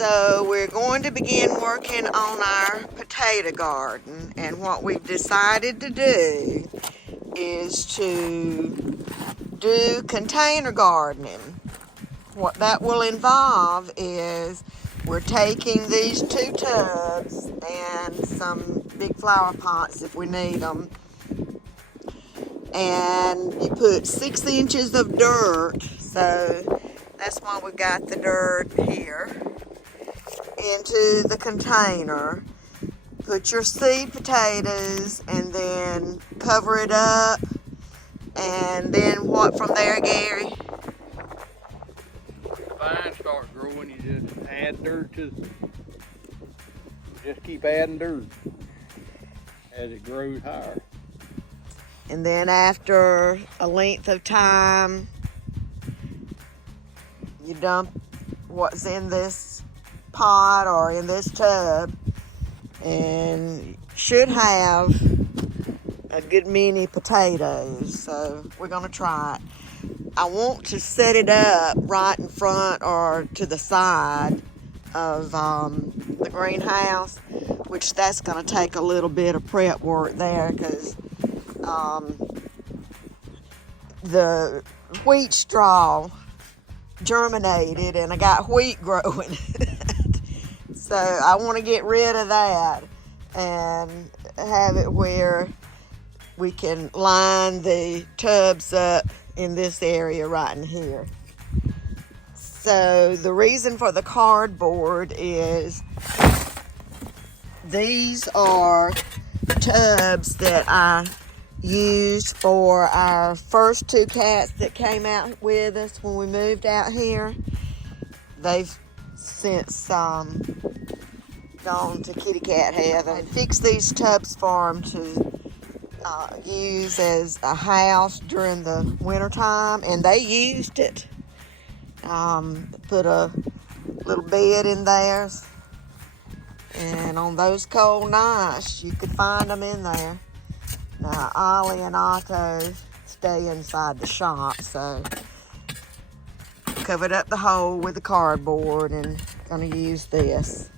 So we're going to begin working on our potato garden, and what we've decided to do is to do container gardening. What that will involve is we're taking these 2 tubs and some big flower pots if we need them, and you put 6 inches of dirt, so that's why we've got the dirt here, into the container. Put your seed potatoes and then cover it up, and then what from there, Gary? Vines start growing, you just add dirt to just keep adding dirt as it grows higher. And then after a length of time, you dump what's in this pot or in this tub, and should have a good many potatoes. So we're gonna try it. I want to set it up right in front or to the side of the greenhouse, which that's going to take a little bit of prep work there, because the wheat straw germinated and I got wheat growing. So I want to get rid of that and have it where we can line the tubs up in this area right in here. So the reason for the cardboard is these are tubs that I used for our first 2 cats that came out with us when we moved out here. They've since gone to kitty cat heaven. I fixed these tubs for them to use as a house during the winter time, and they used it. Put a little bed in theirs, and on those cold nights you could find them in there. Now Ollie and Otto stay inside the shop, so covered up the hole with the cardboard and gonna use this.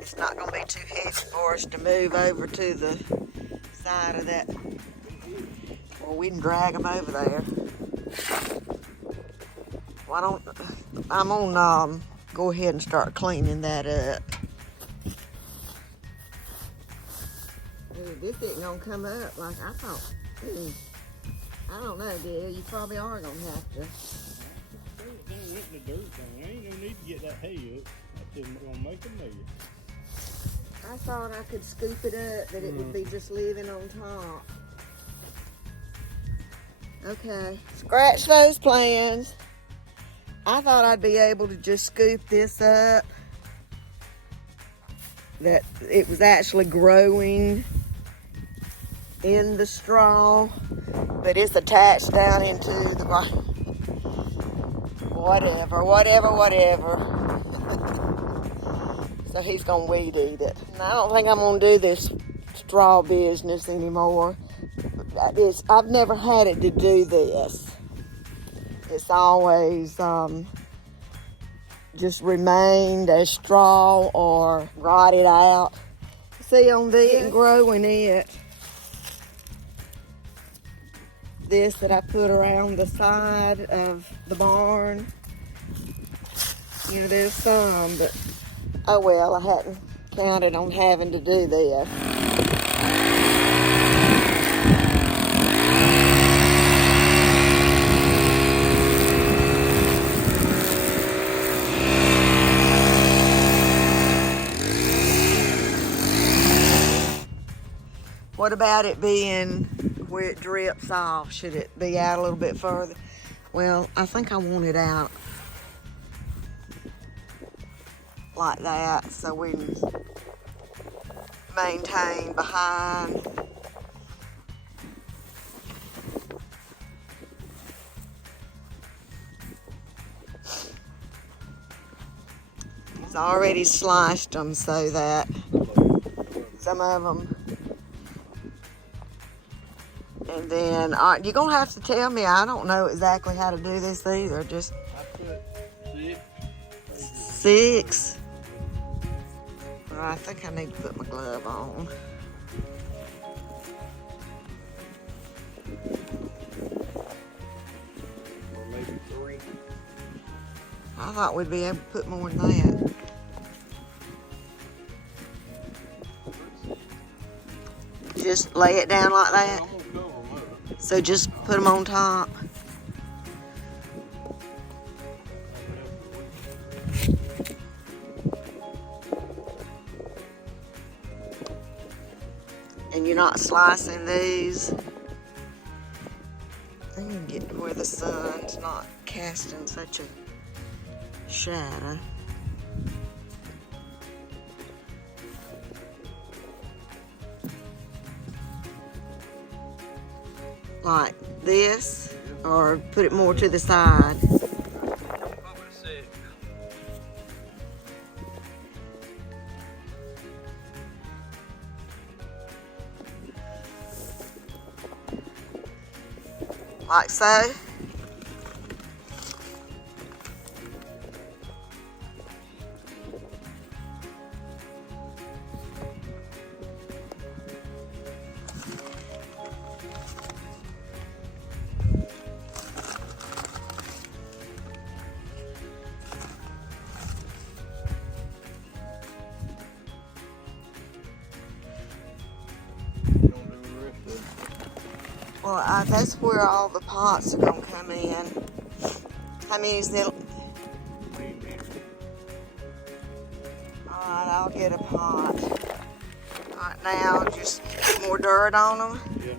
It's not going to be too heavy for us to move over to the side of that. Well, we can drag them over there. Why don't I'm gonna go ahead and start cleaning that up. Ooh, this isn't gonna come up like I thought. I don't know, dear. You probably are gonna have to. The dirt thing. I ain't gonna need to get that hay up. That's just gonna make a mess. I thought I could scoop it up, that it would be just living on top. Okay, scratch those plans. I thought I'd be able to just scoop this up, that it was actually growing in the straw, but it's attached down into the whatever. So he's gonna weed eat it. And I don't think I'm gonna do this straw business anymore. I've never had it to do this. It's always just remained as straw or rotted out. See on this and growing it. This that I put around the side of the barn. You know, there's some, but oh well, I hadn't counted on having to do this. What about it being where it drips off? Should it be out a little bit further? Well, I think I want it out like that so we can maintain behind. It's already sliced them so that some of them. And then you're going to have to tell me. I don't know exactly how to do this either. Just I put 6. I think I need to put my glove on. or maybe 3. I thought we'd be able to put more than that. Just lay it down like that. I'm gonna cover them up. So just put them on top. And you're not slicing these. I can get to where the sun's not casting such a shadow. Like this, or put it more to the side. Like so. Well, that's where all the pots are going to come in. How many is it? Alright, I'll get a pot. Alright, now just put more dirt on them. Yeah.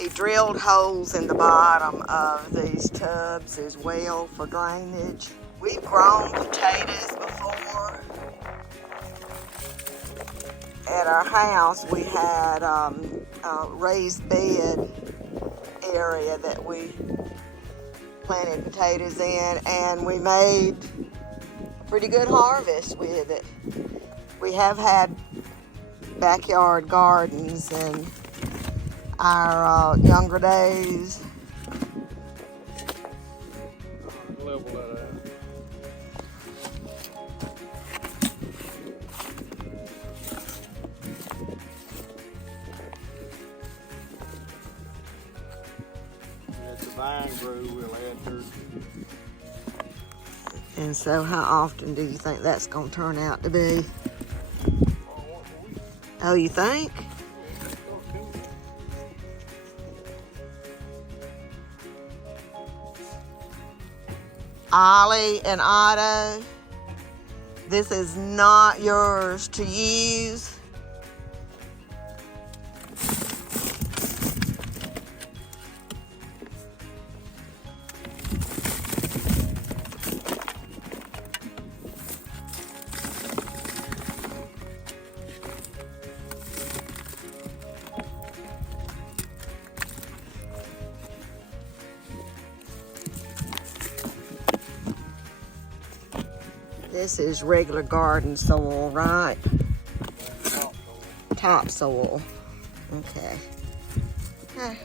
He drilled holes in the bottom of these tubs as well for drainage. We've grown potatoes before. At our house, we had a raised bed area that we planted potatoes in, and we made a pretty good harvest with it. We have had backyard gardens in our younger days. Level that out. As the vine grows, we'll add dirt. And so how often do you think that's going to turn out to be? Oh, you think? Ollie and Otto, this is not yours to use. This is regular garden soil, right? Topsoil. Okay. Okay.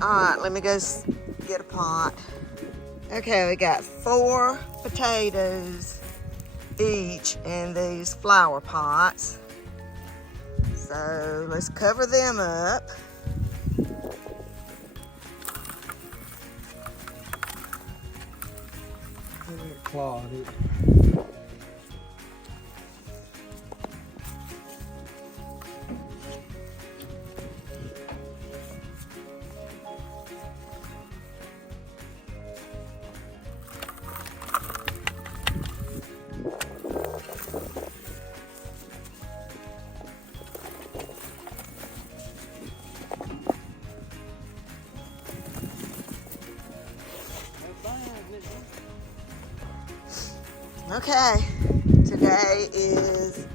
Alright, let me go get a pot. Okay, we got 4 potatoes each in these flower pots. So let's cover them up. Clod. Okay, today is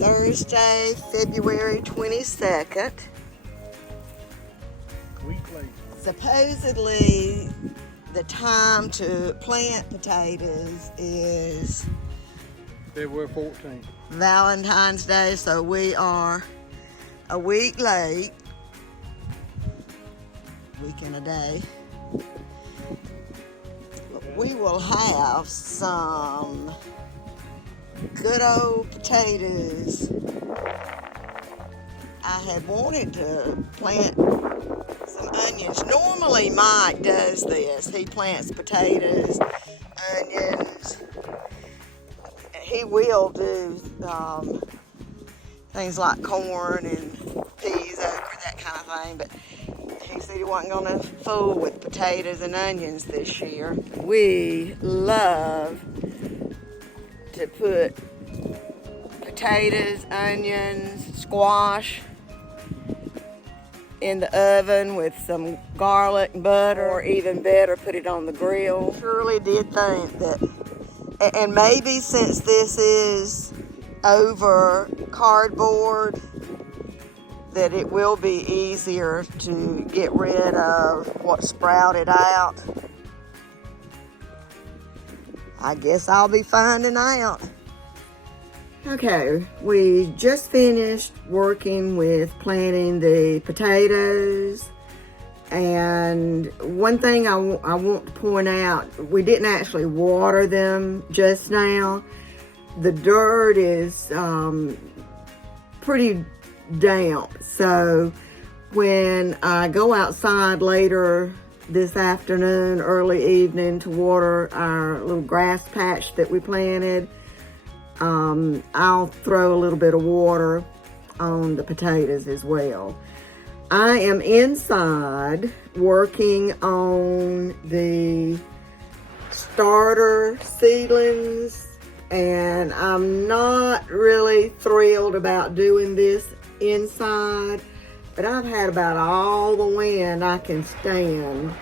Thursday, February 22nd. Week later. Supposedly, the time to plant potatoes is February 14th. Valentine's Day, so we are a week late. Week and a day. But we will have some good old potatoes. I had wanted to plant some onions. Normally Mike does this. He plants potatoes, onions. He will do things like corn and peas, okra, that kind of thing, but he said he wasn't going to fool with potatoes and onions this year. We love to put potatoes, onions, squash in the oven with some garlic and butter, or even better, put it on the grill. Surely did think that, and maybe since this is over cardboard, that it will be easier to get rid of what sprouted out. I guess I'll be finding out. Okay, we just finished working with planting the potatoes, and one thing I want to point out, we didn't actually water them just now. The dirt is pretty damp, so when I go outside later this afternoon, early evening, to water our little grass patch that we planted, I'll throw a little bit of water on the potatoes as well. I am inside working on the starter seedlings, and I'm not really thrilled about doing this inside, but I've had about all the wind I can stand.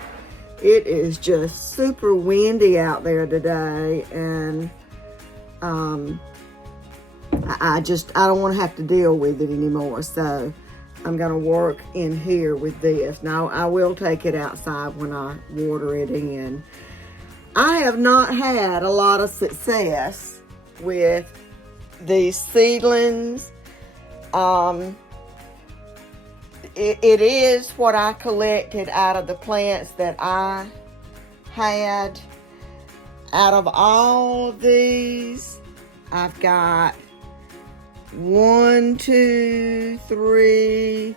It is just super windy out there today, and I don't want to have to deal with it anymore, so I'm going to work in here with this. Now, I will take it outside when I water it in. I have not had a lot of success with these seedlings. It is what I collected out of the plants that I had. Out of all of these, I've got 1, 2, 3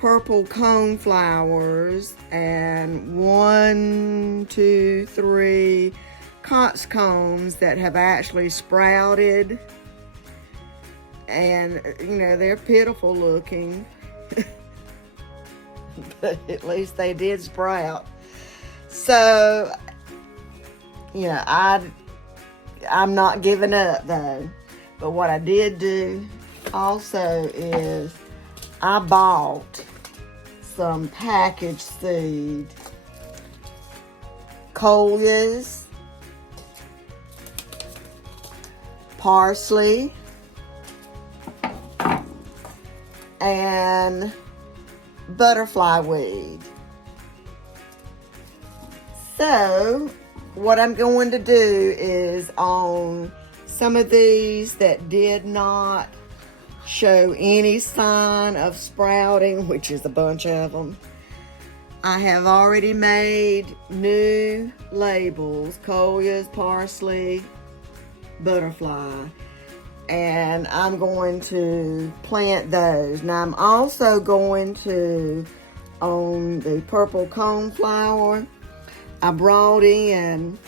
purple coneflowers and 1, 2, 3 coxcombs that have actually sprouted, and they're pitiful looking, but at least they did sprout. So I'm not giving up though. But what I did do also is I bought some packaged seed. Coleus, parsley, and butterfly weed. So what I'm going to do is, on some of these that did not show any sign of sprouting, which is a bunch of them, I have already made new labels: Coleus, parsley, butterfly, and I'm going to plant those. Now I'm also going to, on the purple coneflower, I brought in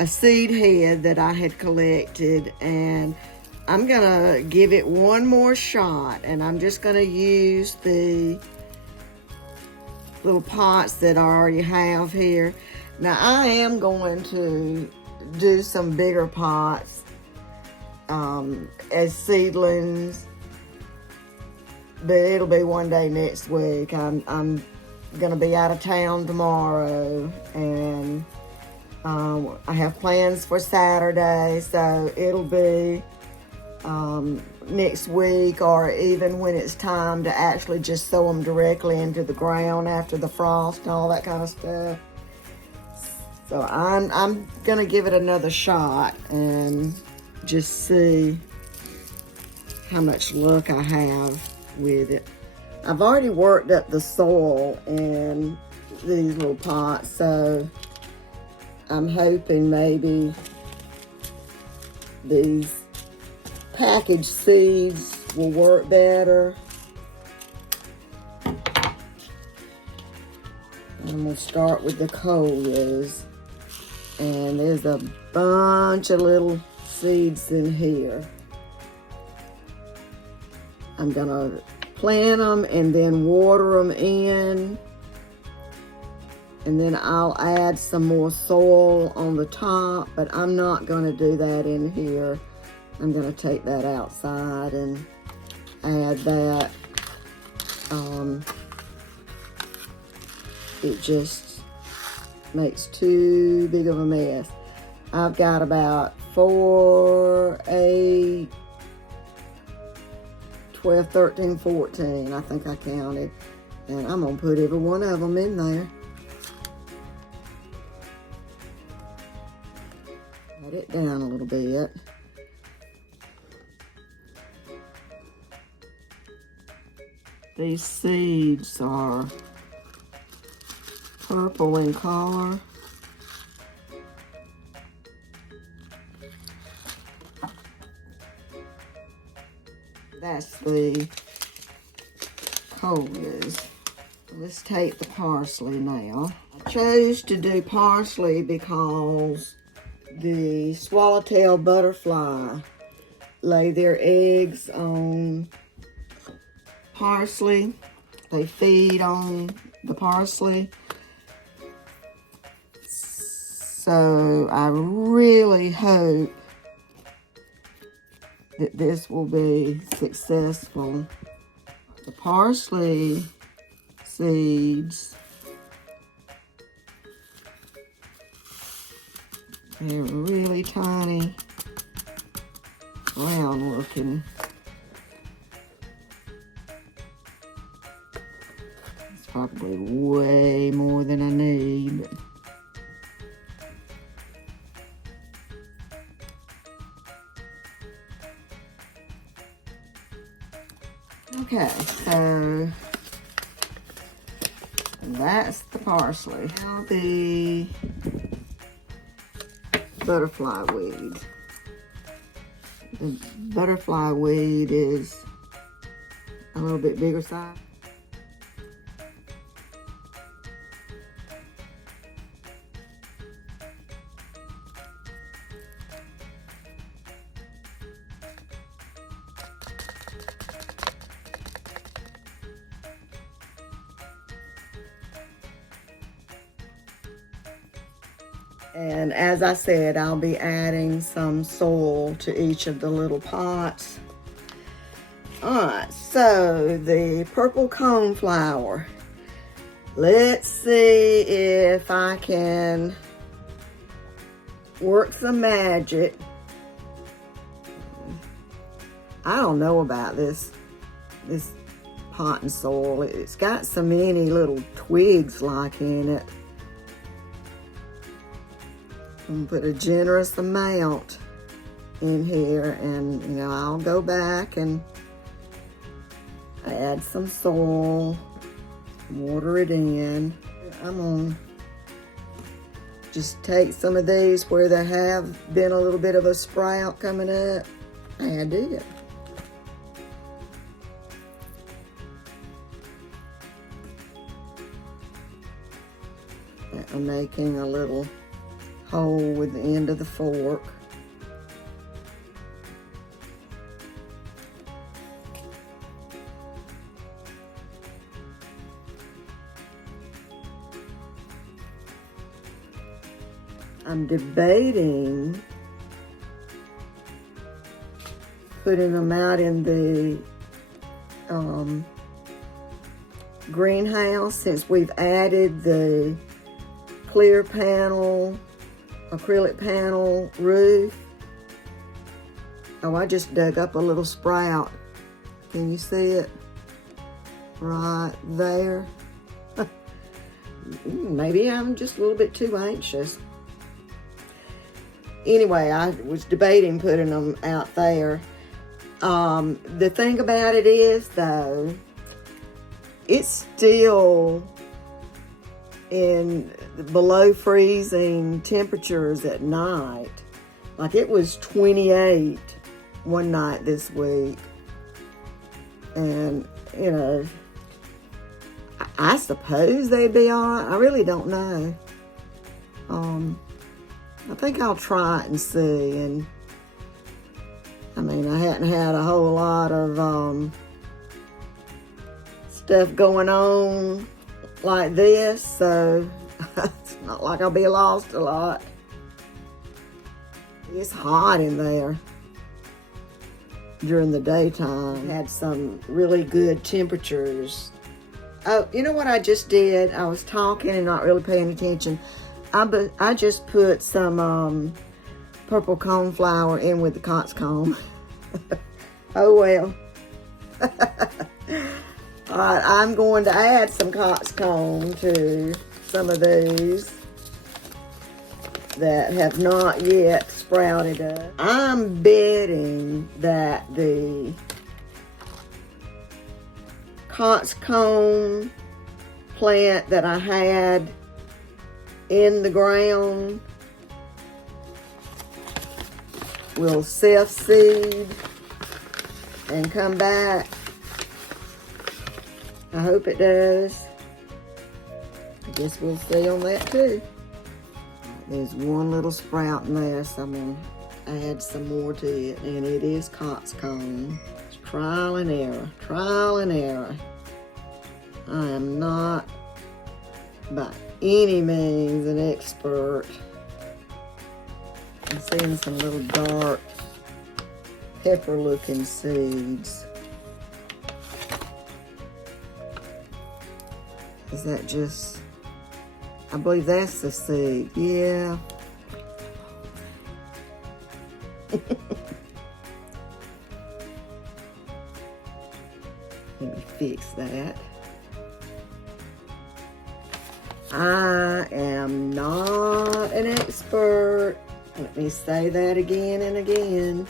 a seed head that I had collected, and I'm gonna give it one more shot, and I'm just gonna use the little pots that I already have here. Now I am going to do some bigger pots as seedlings, but it'll be one day next week. I'm gonna be out of town tomorrow, and I have plans for Saturday, so it'll be next week, or even when it's time to actually just sow them directly into the ground after the frost and all that kind of stuff. So I'm gonna give it another shot and just see how much luck I have with it. I've already worked up the soil in these little pots, so I'm hoping maybe these packaged seeds will work better. I'm gonna start with the coleus, and there's a bunch of little seeds in here. I'm gonna plant them and then water them in, and then I'll add some more soil on the top, but I'm not gonna do that in here. I'm gonna take that outside and add that. It just makes too big of a mess. I've got about 4, 8, 12, 13, 14, I think I counted. And I'm gonna put every one of them in there. Let it down a little bit. These seeds are purple in color. That's the coleus. Let's take the parsley now. I chose to do parsley because the swallowtail butterfly lay their eggs on parsley. They feed on the parsley. So I really hope that this will be successful. The parsley seeds, they're really tiny, round looking. It's probably way more than I need. Okay, so that's the parsley. Now the butterfly weed. The butterfly weed is a little bit bigger size. And as I said, I'll be adding some soil to each of the little pots. All right, so the purple coneflower. Let's see if I can work some magic. I don't know about this pot and soil. It's got so many little twigs like in it. I'm gonna put a generous amount in here, and you know, I'll go back and add some soil, water it in. I'm gonna just take some of these where there have been a little bit of a sprout coming up. Add it. I'm making a little hole with the end of the fork. I'm debating putting them out in the greenhouse, since we've added the clear panel, acrylic panel roof. Oh, I just dug up a little sprout. Can you see it? Right there. Maybe I'm just a little bit too anxious. Anyway, I was debating putting them out there. The thing about it is, though, it's still in below freezing temperatures at night. Like it was 28 one night this week. And, you know, I suppose they'd be all right. I really don't know. I think I'll try it and see. And I mean, I hadn't had a whole lot of stuff going on like this, so it's not like I'll be lost a lot. It's hot in there during the daytime. Had some really good temperatures. Oh, you know what I just did? I was talking and not really paying attention. I just put some purple coneflower in with the Cots comb. Oh well. Alright, I'm going to add some Cots comb to some of these that have not yet sprouted up. I'm betting that the Cots comb plant that I had in the ground will self-seed and come back. I hope it does. I guess we'll see on that too. There's one little sprout in there, so I'm going to add some more to it, and it is Cots comb. It's trial and error, trial and error. I am not by any means an expert. I'm seeing some little dark pepper looking seeds. Is that just, I believe that's the seed, yeah. Let me fix that. I am not an expert. Let me say that again and again.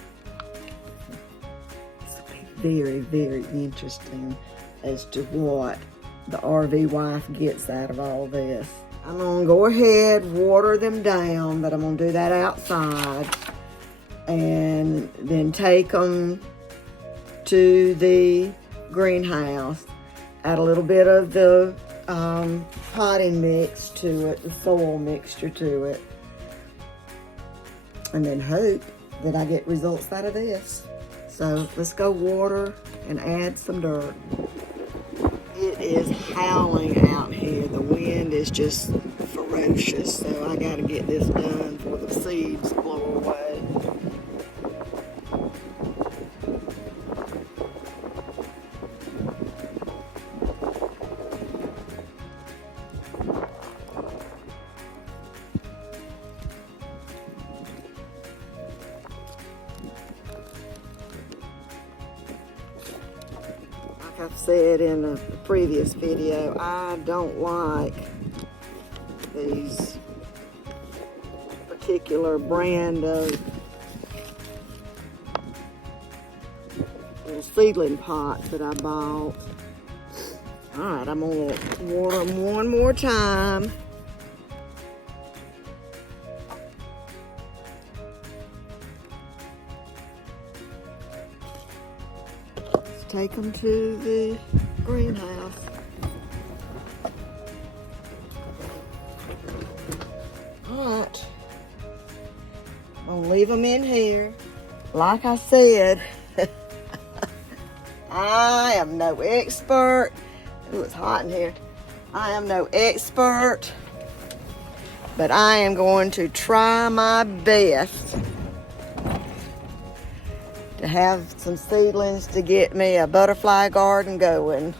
This will be very, very interesting as to what the RV wife gets out of all this. I'm gonna go ahead, water them down, but I'm gonna do that outside, and then take them to the greenhouse, add a little bit of the potting mix to it, the soil mixture to it, and then hope that I get results out of this. So let's go water and add some dirt. It is howling out here. The wind is just ferocious, so I gotta get this done before the seeds blow away. Like I've said in a previous video, I don't like these particular brand of little seedling pots that I bought. Alright, I'm gonna water them one more time. Take them to the greenhouse. Alright, I'm gonna leave them in here. Like I said, I am no expert. Ooh, it's hot in here. I am no expert, but I am going to try my best to have some seedlings to get me a butterfly garden going.